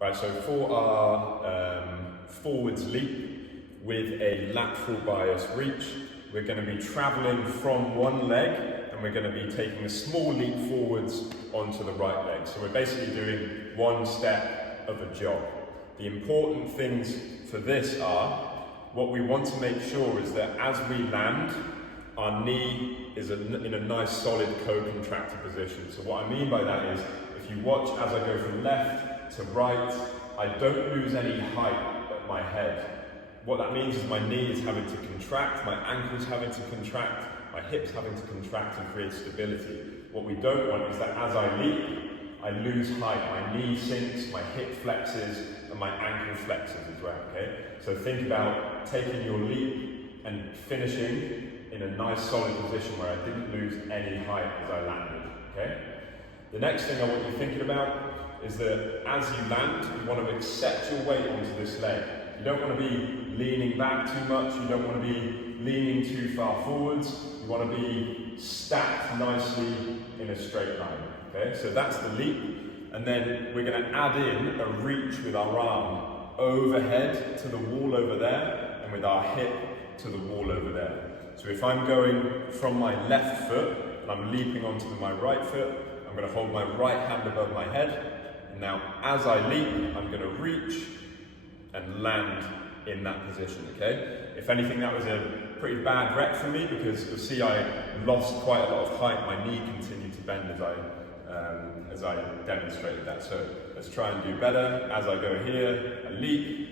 Right, so for our forwards leap with a lateral bias reach, we're going to be traveling from one leg and we're going to be taking a small leap forwards onto the right leg. So we're basically doing one step of a jog. The important things for this are, what we want to make sure is that as we land, our knee is in a nice solid co-contracted position. So what I mean by that is, if you watch as I go from left to right, I don't lose any height at my head. What that means is my knee is having to contract, my ankle's having to contract, my hips having to contract and create stability. What we don't want is that as I leap, I lose height. My knee sinks, my hip flexes, and my ankle flexes as well, okay? So think about taking your leap and finishing in a nice solid position where I didn't lose any height as I landed, okay? The next thing I want you thinking about is that as you land, you want to accept your weight onto this leg. You don't want to be leaning back too much, you don't want to be leaning too far forwards, you want to be stacked nicely in a straight line, okay? So that's the leap, and then we're going to add in a reach with our arm overhead to the wall over there, and with our hip to the wall over there. So if I'm going from my left foot, and I'm leaping onto my right foot, I'm going to hold my right hand above my head, and now as I leap, I'm going to reach and land in that position, okay? If anything, that was a pretty bad rep for me, because you'll see I lost quite a lot of height. My knee continued to bend as I demonstrated that. So let's try and do better. As I go here, I leap.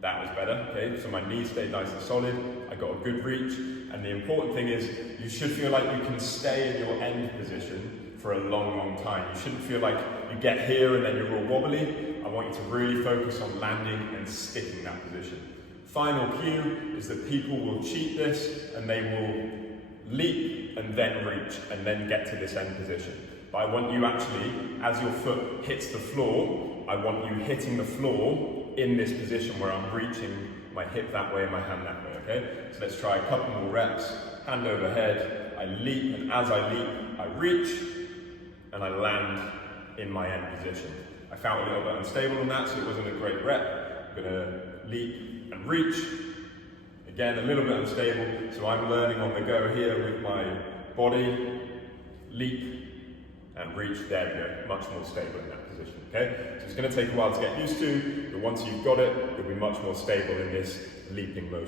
That was better, okay? So my knee stayed nice and solid. I got a good reach. And the important thing is, you should feel like you can stay in your end position for a long, long time. You shouldn't feel like you get here and then you're all wobbly. I want you to really focus on landing and sticking that position. Final cue is that people will cheat this and they will leap and then reach and then get to this end position. But I want you actually, as your foot hits the floor, I want you hitting the floor in this position where I'm reaching my hip that way and my hand that way, okay? So let's try a couple more reps. Hand over head, I leap, and as I leap, I reach, and I land in my end position. I felt a little bit unstable on that, so it wasn't a great rep. I'm gonna leap and reach. Again, a little bit unstable, so I'm learning on the go here with my body. Leap and reach, there we go, much more stable in that position, okay? So it's gonna take a while to get used to, but once you've got it, you'll be much more stable in this leaping motion.